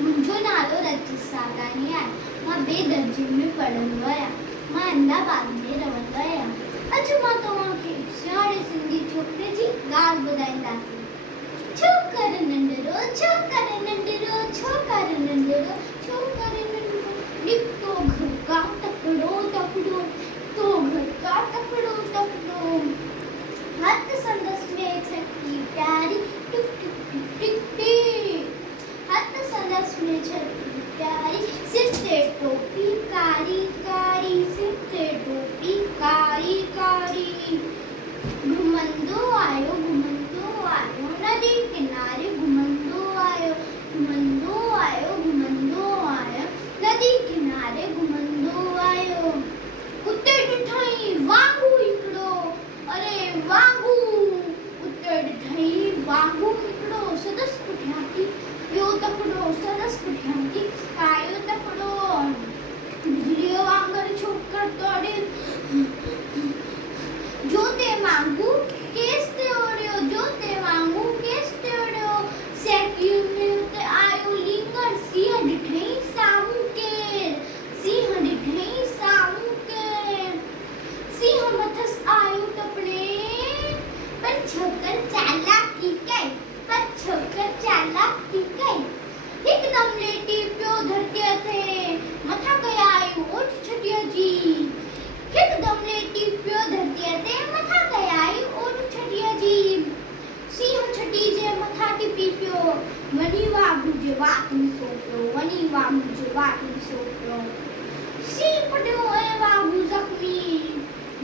मुंहिंजो नालो रचित सागानी आहे। मां ॿिए दर्जे में पढ़ंदो आहियां। मां अहमदाबाद में रहंदो आहियां। अॼु मां तव्हांखे सियाणे सिंधी छोकिरे जी ॻाल्हि ॿुधाईंदासीं। छो कर नंढड़ो, छो कर नंढड़ो, छो कर नंढड़ो, छो कर नंढड़ो, निकितो घर का तकड़ो तकड़ो, तो घर का तकड़ो तकड़ो। हथ संदसि में छठी प्यारी, टिक टिक टिक टिक टिक। हथ संदसि में छठी प्यारी, सिर ते टोपी कारी कारी, सिर ते टोपी कारी कारी। घुमंदो आयो नदी किनारे, घुमंदो आयो नदी किनारे, घुमंदो आयो। उते ॾिठई वांगू हिकिड़ो, अरे वांगू। उते ॾिठई वांगू हिकिड़ो, संदसि पुठियां थी ॿियो तकिड़ो, संदसि पुठियां थी आयो तकिड़ो। बिजलीअ वांगुरु छोकिरो दौड़े, जो ते वांगू केस ते ओड़ियो, जो ते वांगू केस ते ओड़ियो। सैकियूं में उते आयो लींगर, सिंह ॾिठई साम्हूं केर, सिंह ॾिठई साम्हूं केर। सिंह मथसि आयो टपणे, पर छोकर चालाकी कई, हिकदमि लेटी पियो धरतीअ ते, मथां कयाई ओठ छटीअ जी। हिकदमि लेटी पियो धरतीअ ते, मथां कयाई ओठ छटीअ जी। सिंह छटी जे मथां टिपी पियो, वञी वाघू जे वात में सो पियो, सिंह पटियो ऐं वाघू ज़ख़्मी।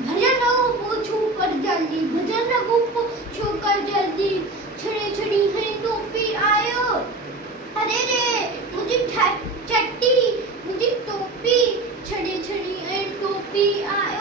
भॼन पूछू कर जल्दी, छड़ी है टोपी आयो। अरे रे मुझी टोपी, छड़ी है टोपी आयो।